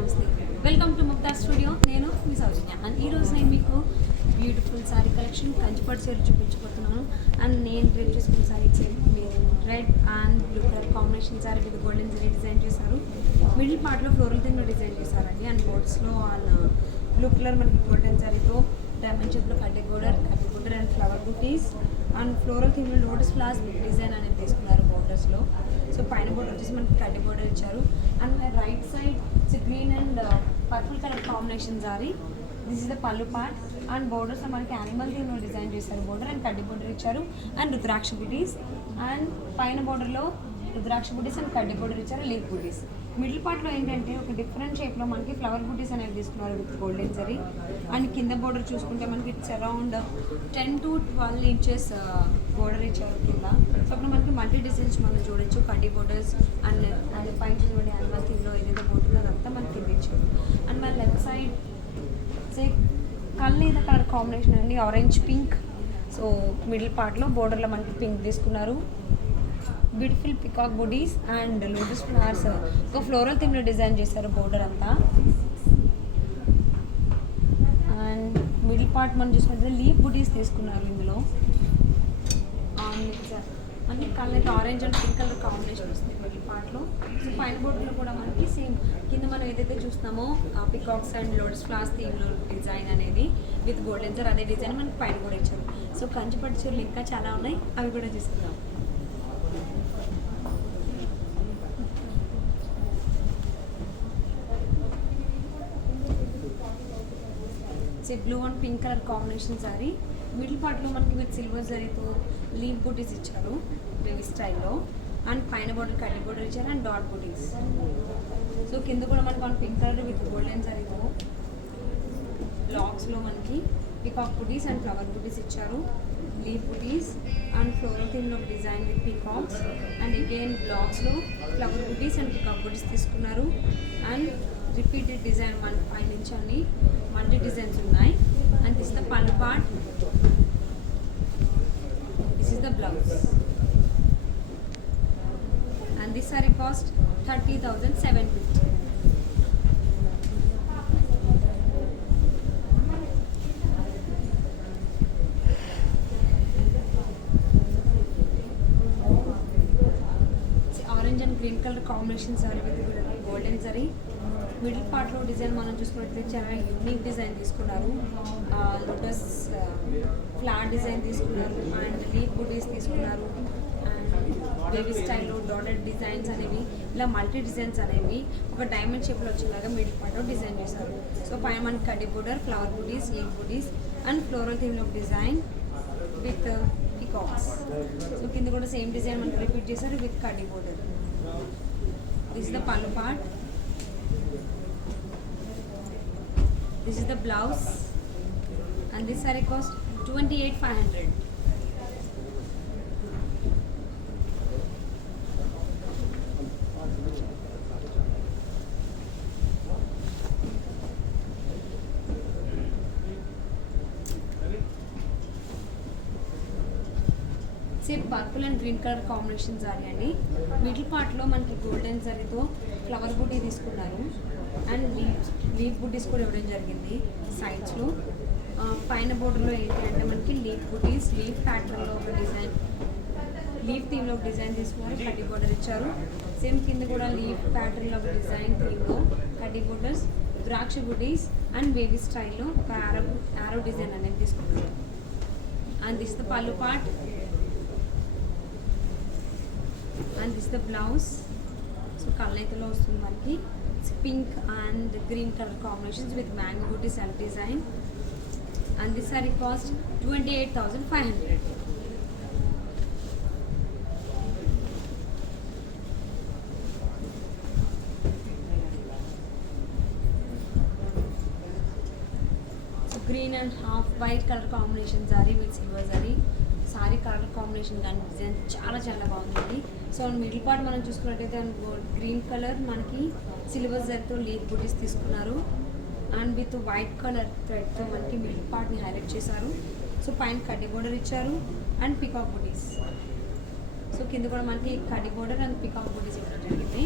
నమస్తే welcome to Mukta స్టూడియో. నేను మీ సౌజన్య అండ్ ఈరోజు నేను మీకు బ్యూటిఫుల్ శారీ కలెక్షన్ కంచిపట్టు చీర చూపించబోతున్నాను. అండ్ నేను డ్రెస్ చేసుకున్న sari red and blue colour combination sari with golden zari design చేశారు. మిడిల్ పార్ట్లో ఫ్లోరల్ థీమ్లో డిజైన్ చేశారండి. అండ్ బోర్డ్స్లో బ్లూ కలర్ మనకి గోల్డెన్ శారీతో డైమండ్ షేప్లో కడ్డీ border and flower buttis and floral థీమ్లో లోటస్ ఫ్లవర్స్ డిజైన్ అనేది తీసుకున్నారు బోర్డర్స్లో. సో పైన బోర్డర్ వచ్చేసి మనకి కడ్డీ బోర్డర్ ఇచ్చారు. And my right side it's green and purple colour combination sorry. This is the pallu part and borders మనకి యానిమల్ థీమ్లో డిజైన్ చేశారు. బోర్డర్ అండ్ కడ్డీ బోర్డర్ ఇచ్చారు అండ్ రుద్రాక్ష బుటీస్ అండ్ పైన బోర్డర్లో రుద్రాక్ష బుటీస్ అండ్ కడ్డీ బోర్డర్ ఇచ్చారు. లీఫ్ బుటీస్ మిడిల్ పార్ట్లో ఏంటంటే ఒక డిఫరెంట్ షేప్లో మనకి ఫ్లవర్ బుటీస్ అనేవి తీసుకున్నారు విత్ గోల్డెన్ జరీ. అండ్ కింద బోర్డర్ చూసుకుంటే మనకి ఇట్స్ అరౌండ్ 10 to 12 inches బోర్డర్ ఇచ్చారు కింద. సో అప్పుడు మనకి మల్టీ డిజైన్స్ మనం చూడొచ్చు. కడ్డీ బోర్డర్స్ అండ్ పైన చూడండి యానిమల్ థీమ్లో ఏదైతే బోర్డర్ అదంతా మనకి కింద ఇచ్చారు. అండ్ మన లెఫ్ట్ సైడ్ కళ్ళ కలర్ కాంబినేషన్ అండి, ఆరెంజ్ పింక్. సో మిడిల్ పార్ట్లో బోర్డర్లో మనకి పింక్ తీసుకున్నారు. Beautiful peacock butis and lotus flowers ఒక ఫ్లోరల్ థీమ్లో డిజైన్ చేశారు బోర్డర్ అంతా. అండ్ మిడిల్ పార్ట్ మనం చూసుకుంటే లీఫ్ బుటీస్ తీసుకున్నారు ఇందులో. అన్ని colour orange and pink colour combination వస్తుంది మిడిల్ పార్ట్లో. సో పైన బోర్డర్లో కూడా మనకి సేమ్ కింద మనం ఏదైతే చూస్తున్నామో పికాక్స్ అండ్ లోటస్ ఫ్లవర్స్ థీమ్లో డిజైన్ అనేది విత్ గోల్డెన్ సార్ అదే డిజైన్ మనకి పైన కూడా ఇచ్చారు. సో కంచిపట్టు చీరలు ఇంకా చాలా ఉన్నాయి, అవి కూడా చూసుకుందాం. Blue and pink colour combination sari. Middle పార్ట్లో మనకి విత్ సిల్వర్ జరీతో లీఫ్ బుటీస్ ఇచ్చారు బేబీ స్టైల్లో. అండ్ పైన బోర్డర్ కడ్డీ బోర్డర్ ఇచ్చారు అండ్ డాట్ బుటీస్. సో కింద కూడా మనకి పింక్ కలర్ విత్ గోల్డెన్ జరీతో బ్లాక్స్లో మనకి పికాక్ బుటీస్ అండ్ ఫ్లవర్ బుటీస్ ఇచ్చారు. లీఫ్ బుటీస్ అండ్ ఫ్లోరల్ థీమ్లో design with peacocks and again బ్లాక్స్లో flower buttis and peacock butis తీసుకున్నారు. అండ్ రిపీటెడ్ డిజైన్ మన పై నుంచి అన్ని మల్టీ డిజైన్స్ ఉన్నాయి. And this the pallu part, this is the blouse and this sari cost 30,750. Orange and green colour combination sari with golden zari. Middle పార్ట్లో design మనం చూసుకున్నట్లయితే చాలా యూనిక్ డిజైన్ తీసుకున్నారు. లోటస్ ఫ్లాట్ డిజైన్ తీసుకున్నారు అండ్ లీఫ్ బుటీస్ తీసుకున్నారు అండ్ బేబీ స్టైల్లో dotted designs అనేవి ఇలా మల్టీ డిజైన్స్ అనేవి ఒక డైమండ్ షేప్లో వచ్చేలాగా మిడిల్ పార్ట్లో డిజైన్ చేశారు. సో పైన మనకి కడ్డీ border, flower butis, leaf butis and floral థీమ్లో డిజైన్ విత్ పికాక్స్. సో కింద కూడా సేమ్ డిజైన్ మనకి రిపీట్ చేశారు విత్ కడ్డీ border. This is the pallu part, this is the blouse and this saree cost 28,500. Same purple and green colour combination sari అండి. Middle పార్ట్లో మనకి గోల్డెన్ జరీతో ఫ్లవర్ బుటీ తీసుకున్నారు అండ్ లీఫ్ బుటీస్ కూడా ఇవ్వడం జరిగింది సైడ్స్లో. పైన బోర్డర్లో ఏంటి అంటే మనకి లీఫ్ బుటీస్, లీఫ్ ప్యాటర్న్లో ఒక డిజైన్, లీఫ్ థీమ్లో ఒక డిజైన్ తీసుకున్నారు, కడ్డీ బోర్డర్ ఇచ్చారు. సేమ్ కింద కూడా లీఫ్ ప్యాటర్న్లో ఒక డిజైన్ థీమ్లో కడ్డీ బోర్డర్స్, ద్రాక్ష బుటీస్ అండ్ బేబీ స్టైల్లో ఒక ఆరో డిజైన్ అనేది తీసుకున్నారు. And this the pallu part and this the blouse. So కళ్ళైతలో వస్తుంది మనకి pink and green colour combinations with mango buti self design and this sari cost 28,500. Green and half white colour combination sari with silver zari. Sari colour combination కానీ design చాలా చాలా బాగుంది. So middle part మనం చూసుకున్నట్టయితే green colour మనకి సిల్వర్ జరీతో లీఫ్ బుటీస్ తీసుకున్నారు అండ్ విత్ వైట్ కలర్ థ్రెడ్తో మనకి మిడిల్ పార్ట్ని హైలైట్ చేశారు. సో పైన కడ్డీ బోర్డర్ ఇచ్చారు అండ్ పికాక్ బుటీస్. సో కింద కూడా మనకి కడ్డీ బోర్డర్ అండ్ పికాక్ బుటీస్ ఇవ్వడం జరిగింది.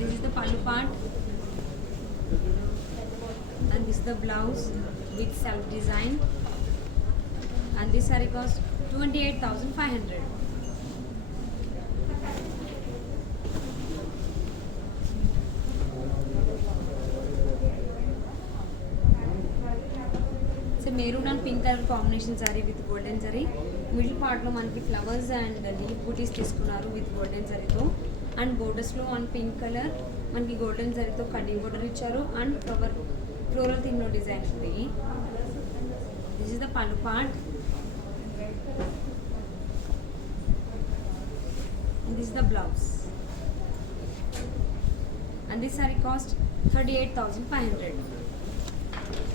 This is the pallu part And this is the blouse with self design, and this saree cost 28,500. So maroon and pink colour combination sari with golden zari. Middle పార్ట్లో మనకి flowers and leaf బూటీస్ తీసుకున్నారు with golden జరీతో. అండ్ బోర్డర్స్లో and pink colour మనకి గోల్డెన్ జరీతో cutting border ఇచ్చారు and floral థీమ్లో design ఉంది. This is the pallu part. And this is the blouse. And this saree cost 38,500.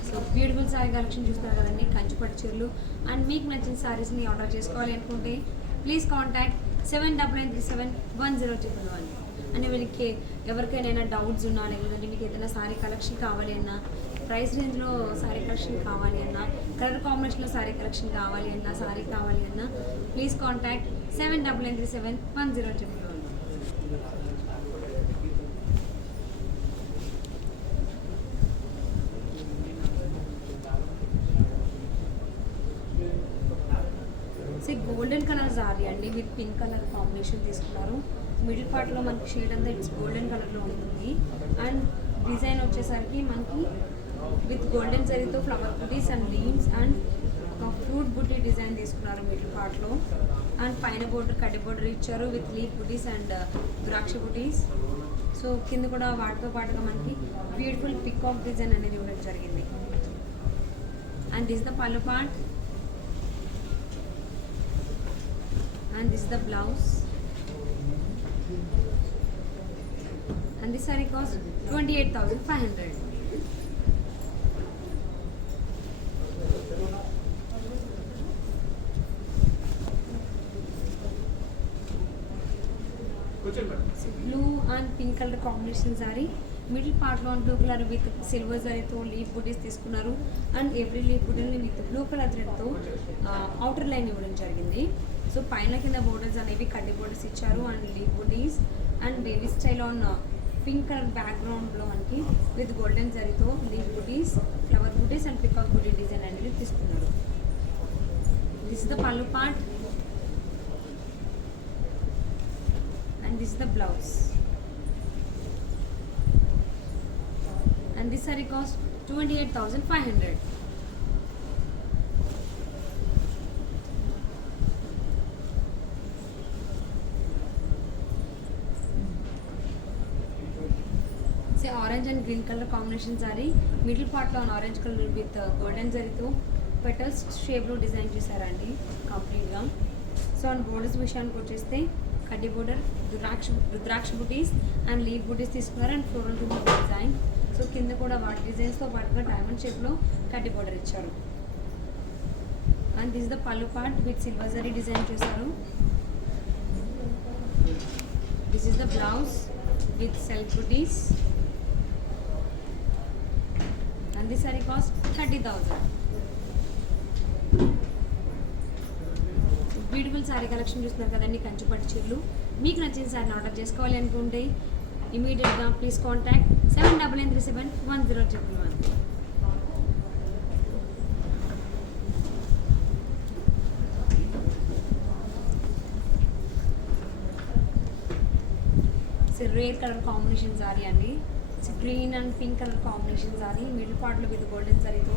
So beautiful sari collection చూస్తున్నారు కదండి, కంచిపట్టు చీరలు. అండ్ మీకు నచ్చిన సారీస్ని ఆర్డర్ చేసుకోవాలి అనుకుంటే ప్లీజ్ కాంటాక్ట్ 79371011. అని వీళ్ళకి ఎవరికైనా డౌట్స్ ఉన్నా, లేదంటే మీకు ఏదైనా సారీ కలెక్షన్ కావాలి అన్నా, ప్రైస్ రేంజ్లో సారీ కలెక్షన్ కావాలి అన్నా, కలర్ కాంబినేషన్లో సారీ కలెక్షన్ కావాలి అన్నా, సారీ కావాలి అన్నా please contact 79371011. Golden colour sorry అండి విత్ పింక్ కలర్ కాంబినేషన్ తీసుకున్నారు. మిడిల్ పార్ట్లో మనకి షేడ్ అంతా ఇట్స్ గోల్డెన్ కలర్లో ఉంటుంది. అండ్ డిజైన్ వచ్చేసరికి మనకి విత్ గోల్డెన్ జరీతో ఫ్లవర్ బుటీస్ అండ్ లీవ్స్ అండ్ ఒక ఫ్రూట్ బుటీ డిజైన్ తీసుకున్నారు మిడిల్ పార్ట్లో. అండ్ పైన బోర్డర్ కడ్డీ బోర్డర్ ఇచ్చారు విత్ లీఫ్ బుటీస్ అండ్ ద్రాక్ష బుటీస్. సో కింద కూడా వాటితో పాటుగా మనకి బ్యూటిఫుల్ పికాక్ డిజైన్ అనేది ఇవ్వడం జరిగింది. And this the pallu part. And this is the blouse. And this saree cost 28,500. Blue and pink color combination saree. Middle పార్ట్లో బ్లూ కలర్ విత్ సిల్వర్ జరీతో లీఫ్ బుటీస్ తీసుకున్నారు. అండ్ ఎవ్రీ లీఫ్ బుటీని with blue colour థ్రెడ్తో outer line ఇవ్వడం జరిగింది. సో పైన కింద బోర్డర్స్ అనేవి కడ్డీ బోర్డర్స్ ఇచ్చారు and leaf butis and baby style on pink colour బ్యాక్గ్రౌండ్లో మనకి విత్ గోల్డెన్ జరీతో లీఫ్ బుటీస్, ఫ్లవర్ బుటీస్ అండ్ పికాక్ బుటీ డిజైన్ అనేది తీసుకున్నారు. This is the pallu part. And this is the blouse. And this saree cost 28,500. Say orange and green color combination saree. Middle part on orange color with golden zarito petals shape lo design chesarandi complete ga. So on borders vishayaniki vacheste kaddi border, rudraksha booties and leaf booties తీసుకున్నారు and floral design. So కింద కూడా వాటి డిజైన్స్తో పాటుగా డైమండ్ షేప్లో కడ్డీ border ఇచ్చారు. And this the pallu part with silver zari design చేశారు. This is the blouse with self butis. And this sari cost 30,000. Beautiful sari collection చూస్తున్నారు కదండి, కంచిపట్టు చీరలు. మీకు నచ్చిన సారీని ఆర్డర్ చేసుకోవాలి అనుకుంటే ఇమీడియట్గా please contact 79371011. Rare colour combination sari అండి. Green and pink colour combination sari. Middle పార్ట్లో విత్ గోల్డెన్ సారీతో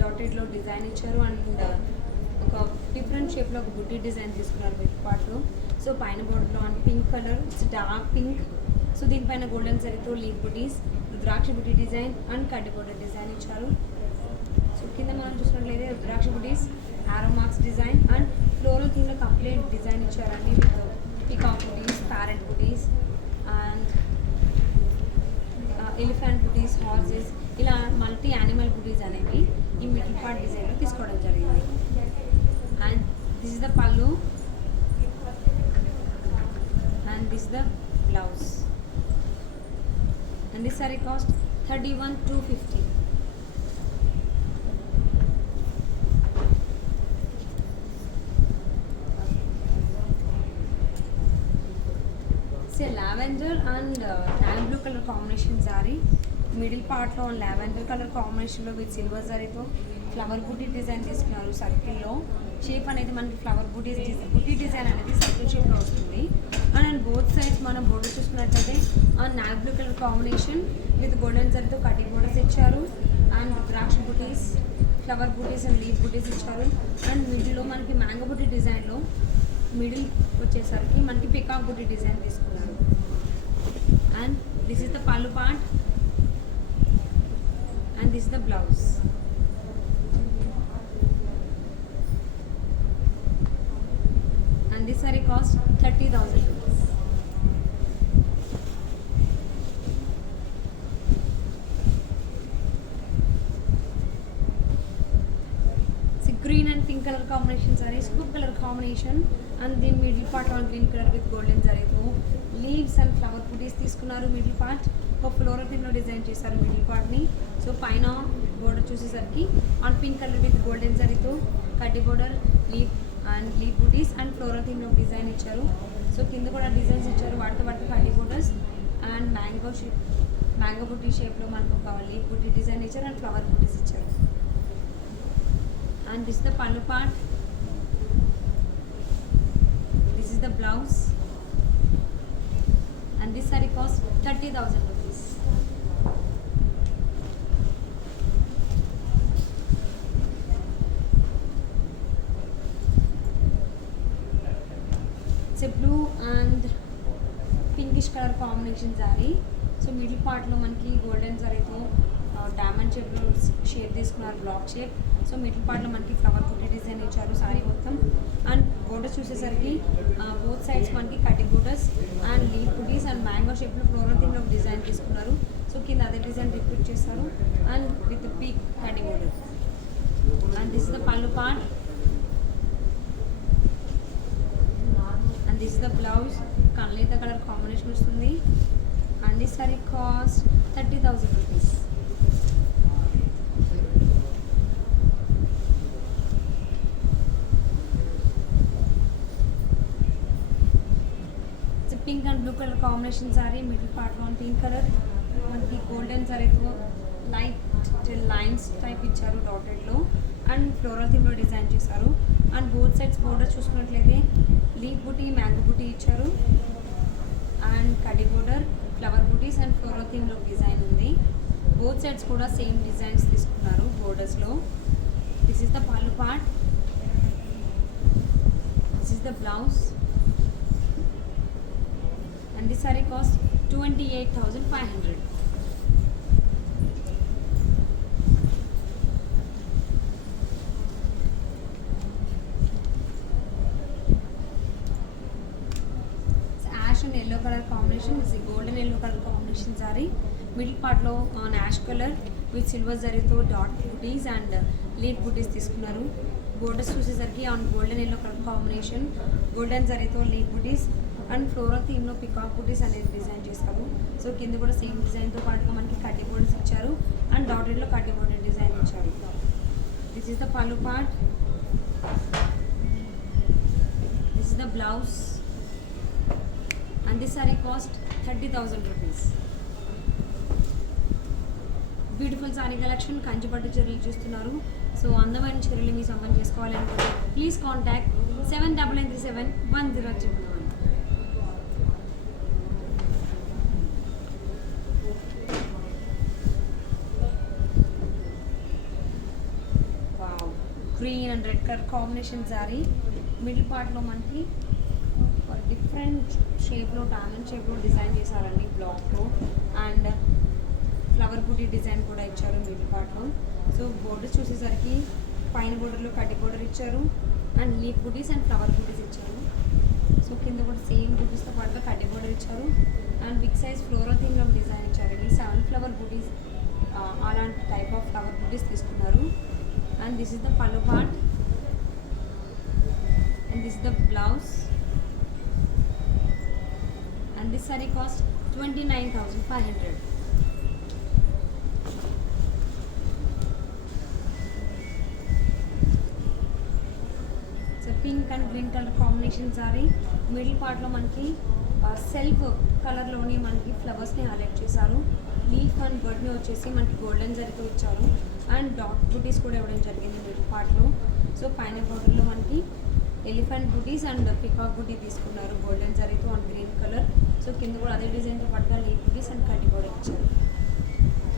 డాటెడ్లో డిజైన్ ఇచ్చారు అండ్ ఒక డిఫరెంట్ షేప్లో ఒక బుట్టి డిజైన్ తీసుకున్నారు మిడిల్ పార్ట్లో. సో పైన బోర్డర్లో and pink colour, it's dark pink. So దీనిపైన గోల్డెన్ జరీతో leaf butis, rudraksha buti design and కడ్డీ బోర్డర్ డిజైన్ ఇచ్చారు. సో కింద మనం చూసినట్లయితే rudraksha butis, arrow marks design and floral థీమ్లో కంప్లీట్ డిజైన్ ఇచ్చారండి with peacock butis, parrot butis and elephant butis, horses, ఇలా మల్టీ యానిమల్ బుటీస్ అనేవి ఈ మిడిల్ పార్ట్ డిజైన్లో తీసుకోవడం జరిగింది. And this is the pallu and this the blouse. And this saree cost 31,250. Say lavender and tan blue color combination saree middle పార్ట్లో lavender colour కాంబినేషన్లో with silver జరీతో ఫ్లవర్ buti design తీసుకున్నారు సర్కిల్లో. షేప్ అనేది మనకి ఫ్లవర్ బూటీ డిజైన్ అనేది సర్కిల్ షేప్లో వస్తుంది. అండ్ బోత్ సైడ్స్ మనం బోర్డర్ చూసుకున్నట్లయితే navy blue colour combination with golden జరీతో కటింగ్ బోర్డర్స్ ఇచ్చారు. అండ్ ద్రాక్ష బూటీస్, ఫ్లవర్ బూటీస్ అండ్ లీఫ్ బూటీస్ ఇచ్చారు. అండ్ మిడిల్లో మనకి మ్యాంగో బూటీ డిజైన్లో మిడిల్ వచ్చేసరికి మనకి పికాక్ బూటీ డిజైన్ తీసుకున్నారు. And this is the pallu part and this is the blouse. And this saree cost 30,000 rupees. It's a green and pink color combination saree, scoop color combination, and the middle part on green color with golden zari tho leaves and flower booties తీసుకున్నారు. Middle part ఒక floral థీమ్లో design చేశారు middle పార్ట్ని. So పైన border చూసేసరికి on pink colour with golden జరీతో కడ్డీ border, leaf butis and floral థీమ్లో డిజైన్ ఇచ్చారు. సో కింద కూడా డిజైన్స్ ఇచ్చారు, వాటితో పాటు కడ్డీ బోర్డర్స్ అండ్ మ్యాంగో బూటీ షేప్లో మనకు ఒక లీఫ్ బూటీ డిజైన్ ఇచ్చారు అండ్ ఫ్లవర్ బూటీస్ ఇచ్చారు. And this the pallu part, this is the blouse, and this saree cost 30,000 rupees. It's a blue and pinkish color combination saree. So middle పార్ట్లో మనకి గోల్డెన్ జరీతో డైమండ్ షేప్లో షేప్ తీసుకున్నారు, బ్లాక్ షేప్. సో మిడిల్ పార్ట్లో మనకి ఫ్లవర్ బూటీ డిజైన్ ఇచ్చారు సారీ మొత్తం. అండ్ బోర్డర్స్ చూసేసరికి బోత్ సైడ్స్ మనకి cutting borders and leaf butis and mango షేప్లో ఫ్లోరల్ థీమ్లో డిజైన్ తీసుకున్నారు. సో కింద అదే డిజైన్ రిపీట్ చేస్తారు and with peak cutting border. And this is the pallu part and this is the blouse. కన్లేత కలర్ కాంబినేషన్ వస్తుంది. And this sari cost 30,000 rupees. Pink and blue colour combination sari, middle part on pink colour మనకి golden సారీతో light lines type ఇచ్చారు డాటెడ్లో and floral థీమ్లో design చేశారు. And both sides border చూసుకున్నట్లయితే leaf buti, mango buti ఇచ్చారు అండ్ కడ్డీ border, flower butis and floral థీమ్లో డిజైన్ ఉంది. బోత్ సైడ్స్ కూడా సేమ్ డిజైన్స్ తీసుకున్నారు బోర్డర్స్లో. This is the pallu part, this is the blouse. And this saree cost 28,500. It's ash and yellow color combination. This is golden yellow color combination saree. Middle part lo on ash color with silver zari tho dot booties and leaf booties తీసుకున్నారు. Borders చూసేసరికి on golden yellow colour combination, golden జరీతో leaf butis and floral థీమ్లో peacock butis అనేది design చేస్తారు. సో కింద కూడా సేమ్ డిజైన్తో పాటుగా మనకి కడ్డీ బోర్డర్స్ ఇచ్చారు అండ్ డాటెడ్లో కడ్డీ బోర్డర్ డిజైన్ ఇచ్చారు. This is the pallu part, this is the blouse and this sari cost 30,000 rupees. Beautiful sari collection, కంచిపట్టు చీరలు చూస్తున్నారు. సో అందమైన చీరలు మీ సొంతం చేసుకోవాలనుకుంటే please contact 79371001. Green and red colour combination sari, middle పార్ట్లో మనకి డిఫరెంట్ షేప్లో డైమండ్ షేప్లో డిజైన్ చేశారండి బ్లాక్లో అండ్ ఫ్లవర్ బూటీ డిజైన్ కూడా ఇచ్చారు మిడిల్ పార్ట్లో. సో బోర్డర్స్ చూసేసరికి పైన బోర్డర్లో కడ్డీ బోర్డర్ ఇచ్చారు and leaf butis and flower butis ఇచ్చారు. సో కింద కూడా సేమ్ బూటీస్తో పాటుగా కడ్డీ బోర్డర్ ఇచ్చారు అండ్ బిగ్ సైజ్ ఫ్లోరల్ థీమ్లో డిజైన్ ఇచ్చారు. ఈ 7 ఫ్లవర్ బూటీస్ అలాంటి టైప్ ఆఫ్ ఫ్లవర్ బూటీస్ తీసుకున్నారు. And this is the pallu part and this is the blouse and this saree cost 29,500. It's a pink and green color combination saree. Middle part lo manki self కలర్లోని మనకి ఫ్లవర్స్ని highlight చేశారు. Leaf and బర్డ్ని వచ్చేసి మనకి గోల్డెన్ జరీతో ఇచ్చారు. And dot బూటీస్ కూడా ఇవ్వడం జరిగింది మిడిల్ పార్ట్లో. సో పైన బోర్డర్లో మనకి ఎలిఫెంట్ బూటీస్ అండ్ పికాక్ బూటీ తీసుకున్నారు గోల్డెన్ జరీతో అండ్ గ్రీన్ కలర్. సో కింద కూడా అదే డిజైన్తో పాటుగా లీఫ్ బూటీస్ అండ్ కడ్డీ కూడా ఇచ్చారు.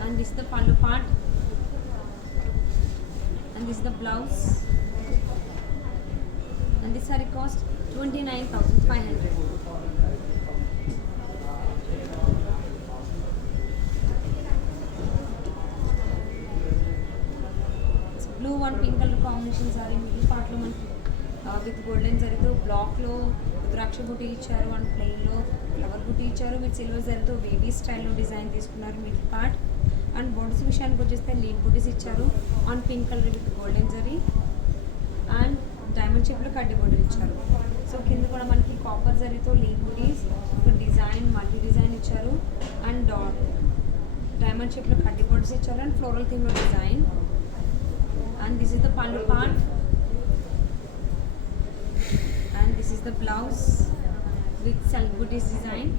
And this the pallu part and this is the blouse and this saree cost 29,500. It's blue and pink color combination saree. Middle part lo manaki with golden zari tho block lo rudraksha booty icharu and plain lo flower booty icharu with silver zari tho wavy style lo design తీసుకున్నారు middle part. And borders విషయానికి వచ్చేస్తే లీఫ్ బూటీస్ ఇచ్చారు on pink colour with golden zari and diamond షేప్లో కడ్డీ border ఇచ్చారు. So కింద కూడా మనకి కాపర్ జరీతో లీఫ్ బూటీస్ ఒక డిజైన్ మల్టీ డిజైన్ ఇచ్చారు అండ్ డైమండ్ షేప్లో కడ్డీ బోర్డర్స్ ఇచ్చారు అండ్ ఫ్లోరల్ థీమ్లో design. And this is the pallu part and this is the blouse with self butis design.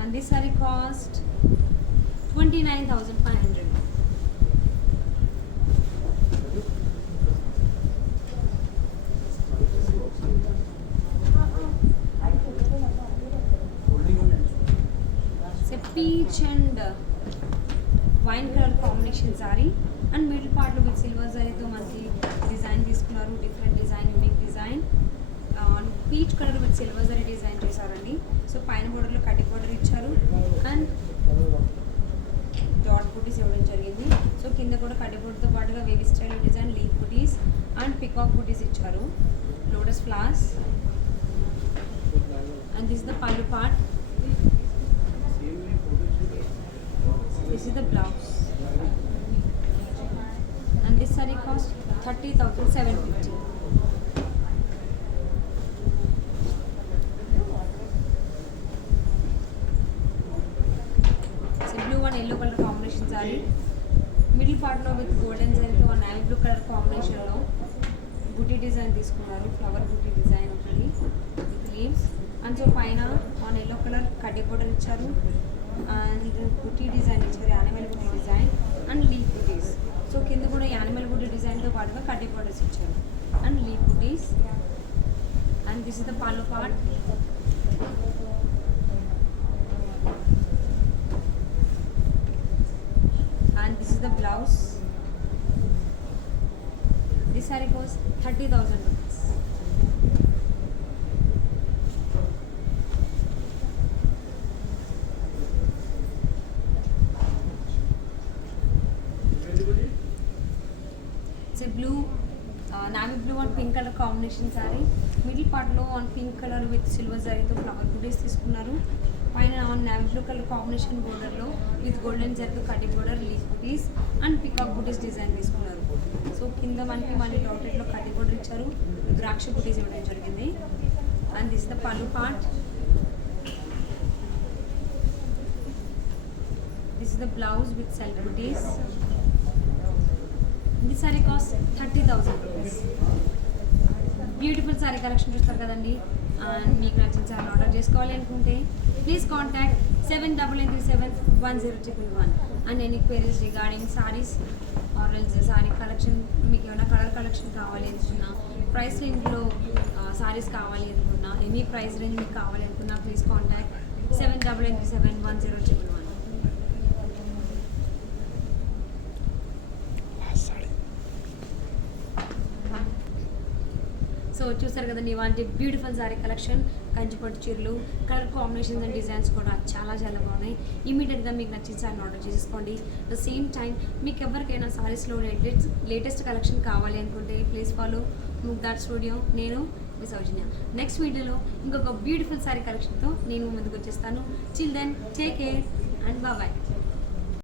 And this sari cost 29,500. It's a peach and wine color combination saree and middle part with silver zari తో మనకి డిజైన్ తీసుకున్నారు. Different design, unique design. Peach colour with silver zari డిజైన్ చేశారండి. సో పైన బోర్డర్లో కడ్డీ border ఇచ్చారు and dot బూటీస్ ఇవ్వడం జరిగింది. సో కింద కూడా కడ్డీ బోర్డర్తో పాటుగా wavy style design leaf butis and peacock butis ఇచ్చారు. Lotus flowers and this the pallu part. This is the blouse and this sari cost 30,750. Yellow colour combination sari middle పార్ట్లో విత్ గోల్డెన్ జరీతో నేవీ బ్లూ కలర్ కాంబినేషన్లో బూటీ డిజైన్ తీసుకున్నారు. ఫ్లవర్ బూటీ డిజైన్ ఒకటి with leaves and so పైన on yellow colour కడ్డీ border ఇచ్చారు and buti design ఇచ్చారు, animal buti design and leaf బూటీస్. సో కింద కూడా యానిమల్ బూటీ డిజైన్తో పాటుగా కడ్డీ బోర్డర్స్ ఇచ్చారు and leaf butis. And this is the pallu part. And this is the blouse. This saree costs 30,000 rupees. It's a blue, navy blue and pink color combination saree. Middle part lo on pink color with silver zari to flower booties తీసుకున్నారు. పైన on navy blue colour combination బోర్డర్లో with golden జరీతో కడ్డీ border, leaf butis and peacock butis design తీసుకున్నారు. So కింద మనకి మళ్ళీ డాటెడ్లో కడ్డీ బోర్డర్ ఇచ్చారు, ద్రాక్ష బూటీస్ ఇవ్వడం జరిగింది. And this the pallu part. This is the blouse with self butis. This sari cost 30,000 rupees. Beautiful sari collection చూస్తారు కదండి. అండ్ మీకు నచ్చిన సారీ ఆర్డర్ చేసుకోవాలి అనుకుంటే please contact 78371011 and any queries regarding saris or else sari collection, మీకు ఏమైనా కలర్ కలెక్షన్ కావాలి అనుకున్నా, ప్రైస్ రేంజ్లో సారీస్ కావాలి అనుకున్నా, ఎనీ ప్రైస్ రేంజ్ మీకు కావాలి అనుకున్నా ప్లీజ్ కాంటాక్ట్ 78371011. సో చూసారు కదండి ఇవాంటి బ్యూటిఫుల్ సారీ కలెక్షన్. కంచిపట్టు చీరలు, కలర్ కాంబినేషన్స్ అండ్ డిజైన్స్ కూడా చాలా చాలా బాగున్నాయి. ఇమీడియట్గా మీకు నచ్చిన సారీని ఆర్డర్ చేసుకోండి. ద సేమ్ టైం మీకు ఎవరికైనా సారీస్లో లేటెస్ట్ కలెక్షన్ కావాలి అనుకుంటే ప్లీజ్ ఫాలో ముగ్ధార్ స్టూడియో. నేను మీ సౌజన్య. నెక్స్ట్ వీడియోలో ఇంకొక బ్యూటిఫుల్ సారీ కలెక్షన్తో నేను ముందుకు వచ్చేస్తాను. Chill then take care and bye.